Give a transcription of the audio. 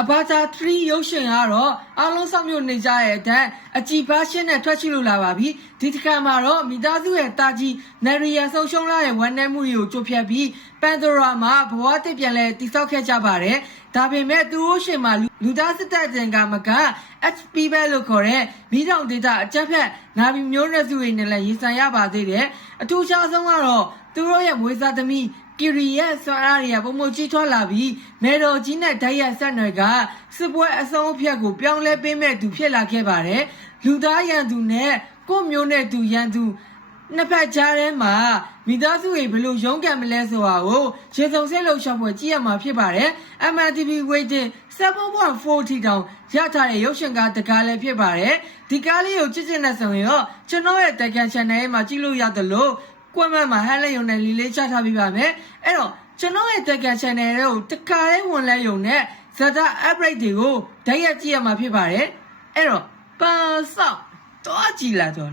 အဘာသာ3ရုပ်ရှင်ကတော့အားလုံးဆောင်မြို့နေကြတဲ့အတန်းအကြည်ပါရှင်းနဲ့ထွက်ရှိလို့လာပါပြီဒီတစ်ခါမှာတော့မိသားစုရဲ့တာကြီးနယ်ရီယာဆုံးရှုံးလာတဲ့ဝန်내မှုတွေကိုကြိုဖြတ်ပြီးပန်ဒိုရာမှာဘဝတစ်ပြန်လဲတိစောက်ခဲ့ကြပါတယ်ဒါပေမဲ့သူတို့ရှင်မှာလူသားစစ်တပ်တင်ကမက HP ပဲလို့ခေါ်တဲ့မိတောင်ဒေတာအကြက်ဖက်နာဘီမျိုးနွယ်စုတွေနဲ့လည်းရင်ဆိုင်ရပါသေးတယ်အထူးခြားဆုံးကတော့သူတို့ရဲ့မွေးစားသမီးကီရီရဲ့ဆွမ်းအားတွေကပုံမကြီးထွားလာပြီးမေတော်ကြီးနဲ့ဓာတ်ရိုက်ဆက်နွယ်ကစစ်ပွဲအဆုံးအဖြတ်ကိုပြောင်းလဲပေးမဲ့သူဖြစ်လာခဲ့ပါတယ်လူသားရန်သူနဲ့ကိုမျိုးနဲ့သူရန်သူနှစ်ဖက်ကြားထဲမှာမိသားစုတွေဘယ်လိုရုန်းကန်မလဲဆိုတာကိုရေစုံဆက်လို့ရှောက်ပွဲကြည့်ရမှာဖြစ်ပါတယ် MNTV Waiting 7.4 ထိတောင်ရထားတဲ့ရုပ်ရှင်ကားတကားလည်းဖြစ်ပါတယ်ဒီကားလေးကိုကြည့်နေဆိုရင်တော့ကျွန်တော်ရဲ့တက်ကန် channel ရဲ့မှာကြည့်လို့ရတယ်လို့ကွန်မန့်မှာဟန်လက်ယုံနဲ့လီလေးချထားပေးပါမယ်အဲ့တော့ကျွန်တော်ရဲ့တက်ကန် channel ကိုတခါလေးဝင်လဲယုံနဲ့ဇာတာ upgrade တွေကိုဓာတ်ရိုက်ကြည့်ရမှာဖြစ်ပါတယ်အဲ့တော့ပန်ဆော့တော့ကြည့်လာတော့